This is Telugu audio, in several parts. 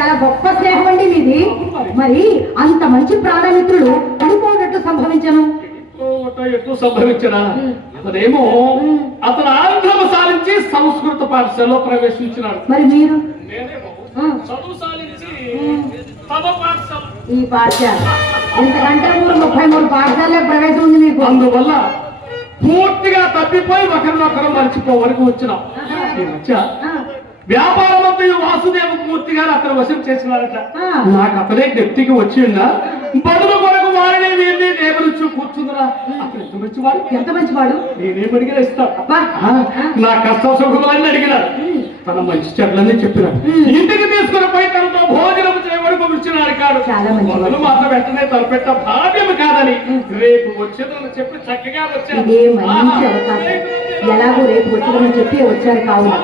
చాలా గొప్ప స్నేహం అండి మీది. మరి అంత మంచి ప్రాణమిత్రులు విడిపోయినట్టు సంభవించను. ఒకటో ఎటు సంభవించరా అతనేమో అతను ఆంధ్రము సాధించి సంస్కృత పాఠశాలలో ప్రవేశించినాడు. మరి మీరు? నేనేమో ఆ, చదువు సాధించి తమ పాఠశాల ఈ పాఠశాల. ఇంతకంటే మూడు ముప్పై మూడు పాఠశాలలో ప్రవేశం ఉంది మీకు. అందువల్ల పూర్తిగా తప్పిపోయి ఒకరినొకరు మర్చిపోవరకు వచ్చినాం. ఈ వ్యాపారమంతయు వాసుదేవ మూర్తి గారు అతను వశం చేసినారట. నాకు అతనే గట్టికి వచ్చిందా బదులు కొరకు వారిని వీరిని నేమరుచు కూర్చుందిరా. అతను ఎంత మంచి వాడు ఎంత మంచివాడు? నేనేం అడిగినా ఇస్తా. అబ్బా. ఆ, నా కష్ట సుఖములన్నీ అడిగినారు తన మంచి చెట్లన్నీ చెప్పినారు ఇంటికి తీసుకుని పోయి తనతో భోజనం చేయవరకు వచ్చినారు కాడు. మొదలు మాత్రం వెంటనే తలపెట్ట భావ్యం కాదని రేపు వచ్చేదని చెప్పి చక్కగా వచ్చాను మంచి ఎలాగో రేపు వచ్చుదని చెప్పి వచ్చారు కావున.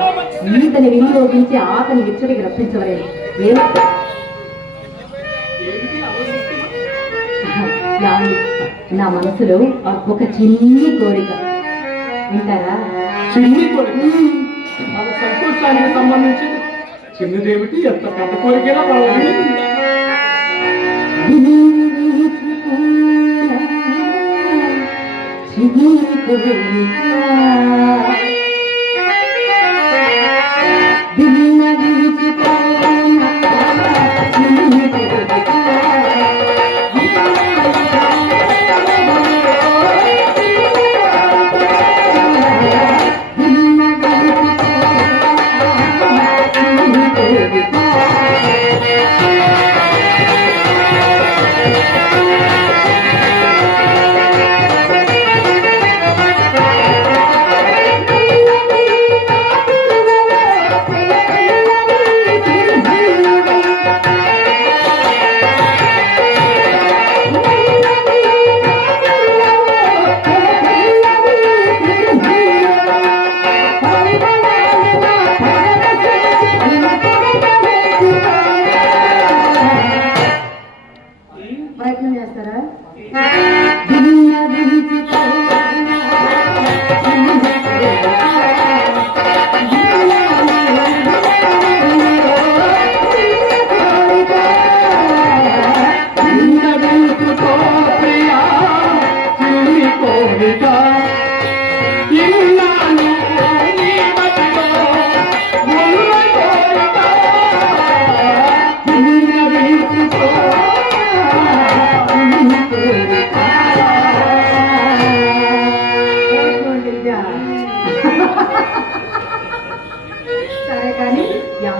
ఈతని వినియోగించి ఆతని ఇచ్చడికి రప్పించవలేదు నా మనసులో ఒక చిన్ని కోరిక. వింటారా? చిన్ని కోరిక? మన సంతోషానికి సంబంధించింది. చిన్నదేమిటి? ఎంత పెద్ద కోరికైనా వాళ్ళని ప్రయత్నం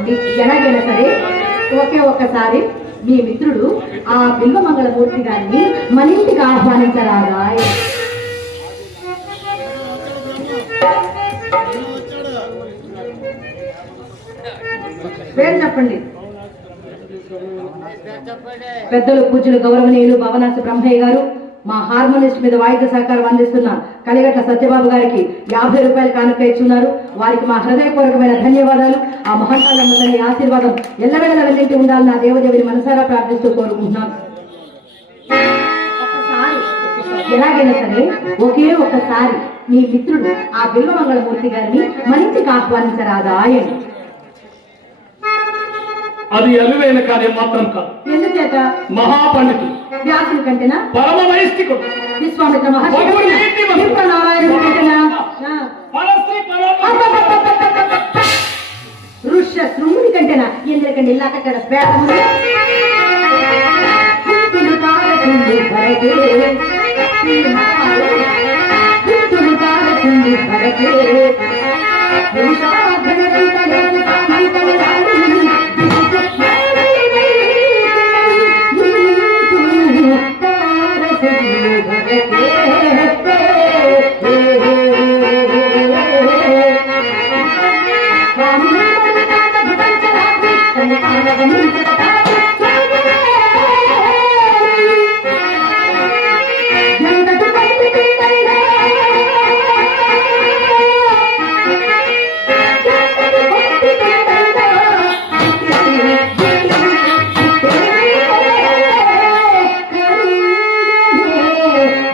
ఏమండి ఎలాగైనా సరే ఒకే ఒక్కసారి మీ మిత్రుడు ఆ బిల్వమంగళమూర్తి గారిని మన ఇంటికి ఆహ్వానించరాదా? పేరు చెప్పండి. పెద్దలు పూజలు గౌరవనీయులు భవనాసి బ్రహ్మయ్య గారు. మా హార్మోనిస్ట్ మీద వాయిద్య సహకారం అందిస్తున్న కలిగట్ల సత్యబాబు గారికి యాభై రూపాయలు కానుక ఇచ్చున్నారు. వారికి మా హృదయపూర్వకమైన ధన్యవాదాలు. ఆ మహంకాళమ్మ ఆశీర్వాదం ఎల్లవేళ వెళ్ళింటి ఉండాలని నా దేవదేవిని మనసారా ప్రార్థిస్తూ కోరుకుంటున్నాను. ఎలాగైనా సరే ఒకే ఒక్కసారి మీ మిత్రుడు ఆ బిల్వమంగళమూర్తి గారిని మనింటికి ఆహ్వానించరాదా అని. అది అలువైన కార్యం మాత్రం కాదు. ఎందుచేత? మహాపండితుడు. వ్యాసుని కంటేనా? పరమ వైష్ణికుడు విశ్వామిత్ర నీతి మంతుడు. విప్ర నారాయణుడి కంటేనా? ఆ.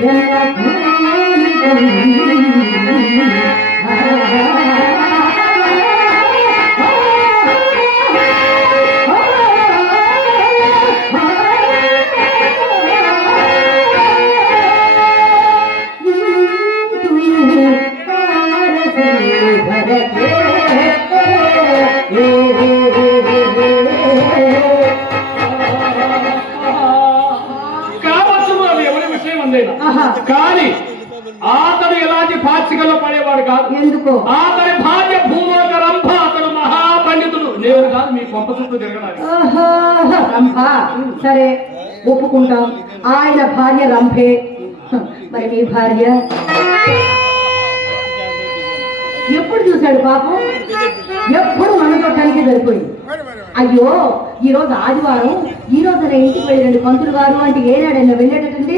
Thank you. విషయం అందేనా కానీ అతడు ఎలాంటి పాచికలో పడేవాడు కాదు. అతని భార్య భూమోక రంభ అతడు మహాపండితుడు. నేను కాదు మీ కొంప చుట్టూ జరగడానికి సరే ఒప్పుకుంటాం. ఆయన భార్య రంభే. మరి మీ భార్య? ఎప్పుడు చూశాడు పాపం? ఎప్పుడు మనతో కలిగి సరిపోయింది అయ్యో ఈ రోజు ఆదివారం ఈ రోజు నేను ఇంటికి వెళ్ళి రెండు పంతులు గారు అంటే ఏనాడైనా వెళ్ళేటండి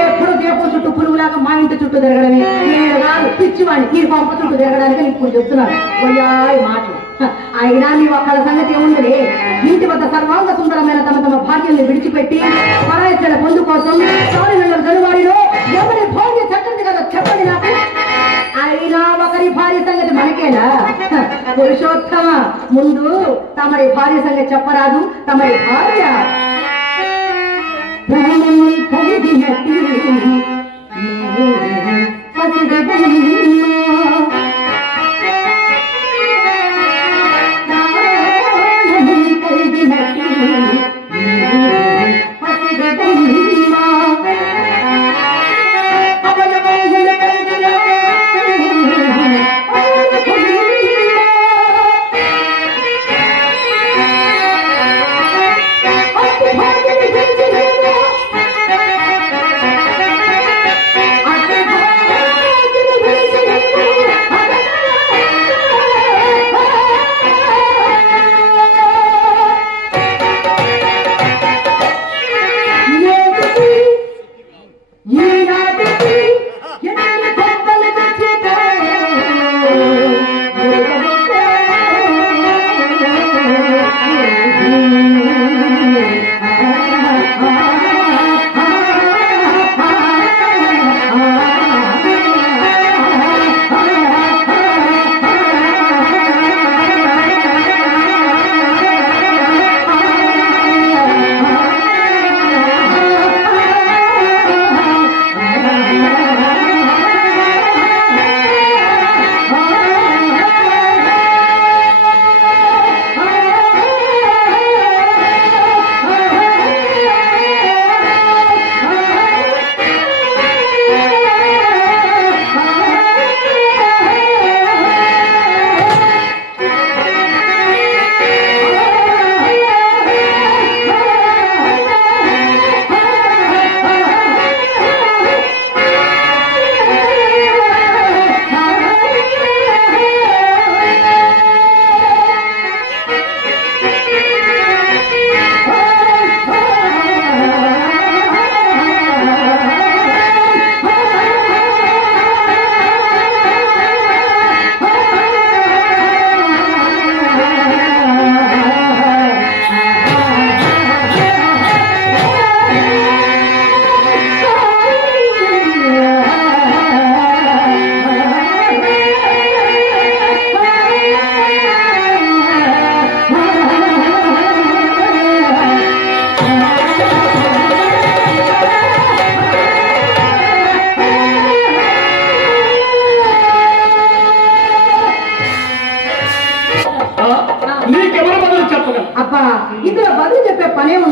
ఎప్పుడు దీపం చుట్టూ పురుగులాగా మా ఇంటి చుట్టూ తిరగడమే? నేను కాదు పిచ్చివాడిని మీరు పంప చుట్టూ తిరగడానికి ఇప్పుడు చెప్తున్నాను పోయాయి మాటలు. అయినా నీ ఒక్కళ్ళ సంగతి ఏముందలే ఇంటి వద్ద సర్వాంగ సుందరమైన తమ తమ భార్యల్ని విడిచిపెట్టి పరాయిస్తున్న పొందు కోసం సౌర్యుల ఎవరి భార్య చక్కది కదా చెప్పండి నాకు? అయినా ఒకరి భార్య సంగతి మనకేనా? పురుషోత్తమ ముందు తమరి భార్య సంగతి చెప్పరాదు తమరి భార్య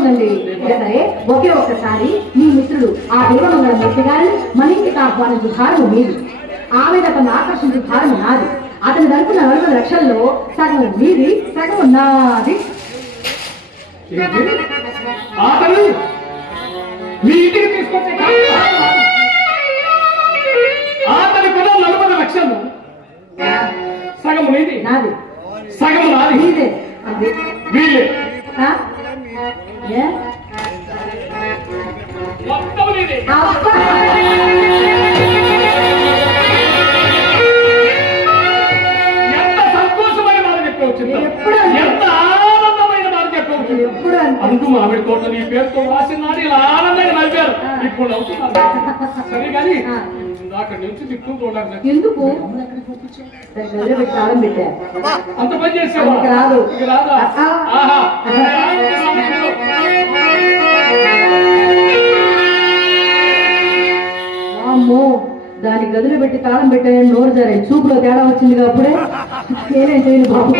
ఇక సరే ఒకే ఒక్కసారి మీ మిత్రుడు ఆ దేవమంగళ మూర్తి గారిని మన ఇంటికి ఆహ్వానించు భారము మీది. ఆమె అతను ఆకర్షించు భారము నాది. అతని తరపున నలభై లక్షల్లో సగం మీది సగం నాది. ఏంటి? అతను మీ ఇంటికి తీసుకొచ్చే కాదు. అతని కూడా నలభై లక్షలు. సగం నీది నాది. సగం నాది. మీదే. వీళ్ళే? మొత్తం! ఎంత సంతోషమైన మాట చెప్పవచ్చు. ఎంత ఆనందమైన మాట చెప్పవచ్చు ఎప్పుడు అంతే. అందు మామిడి తోట నీ పేరుతో రాసినాడు ఇలా ఆనందంగా నవ్వారు. ఇప్పుడు నవ్వుతున్నారు సరే కానీ. అక్కడి నుంచి దిక్కు చూడాలి ఎందుకు? అంత పని చేసేవా? ఇక రాదు. అమ్మో దాని గదిలో పెట్టి తాళం పెట్టాను నోరు జారే చూపులో తేడా వచ్చింది అప్పుడే నేనేం చేయను బాబు.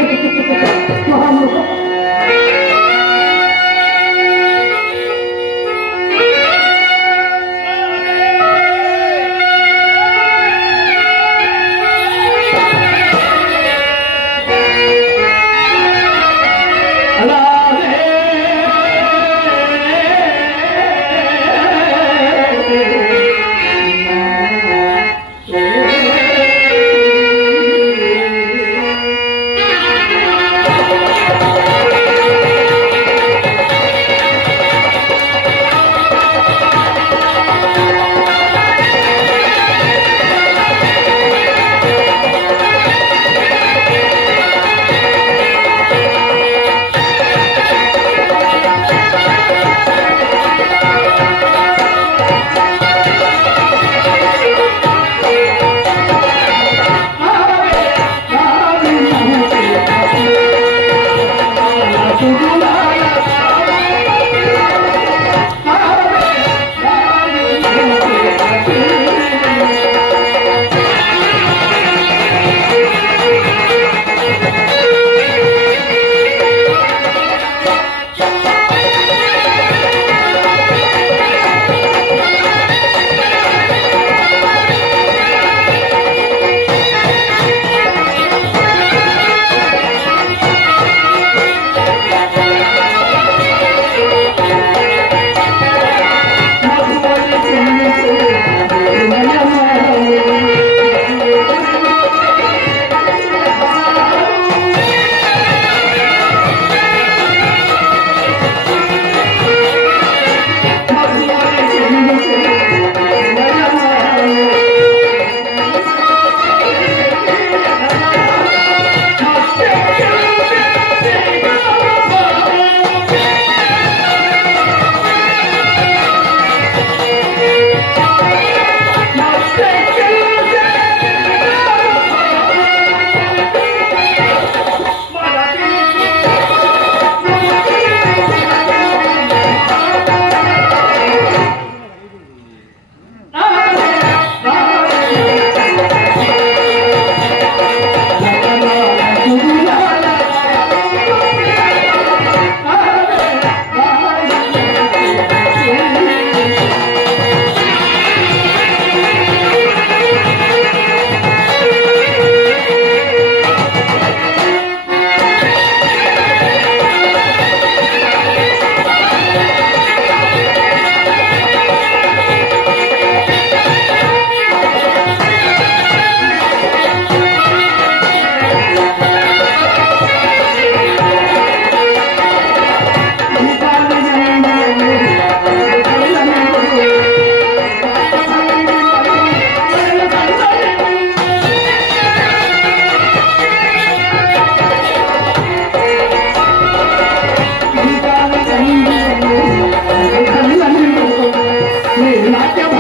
Yeah.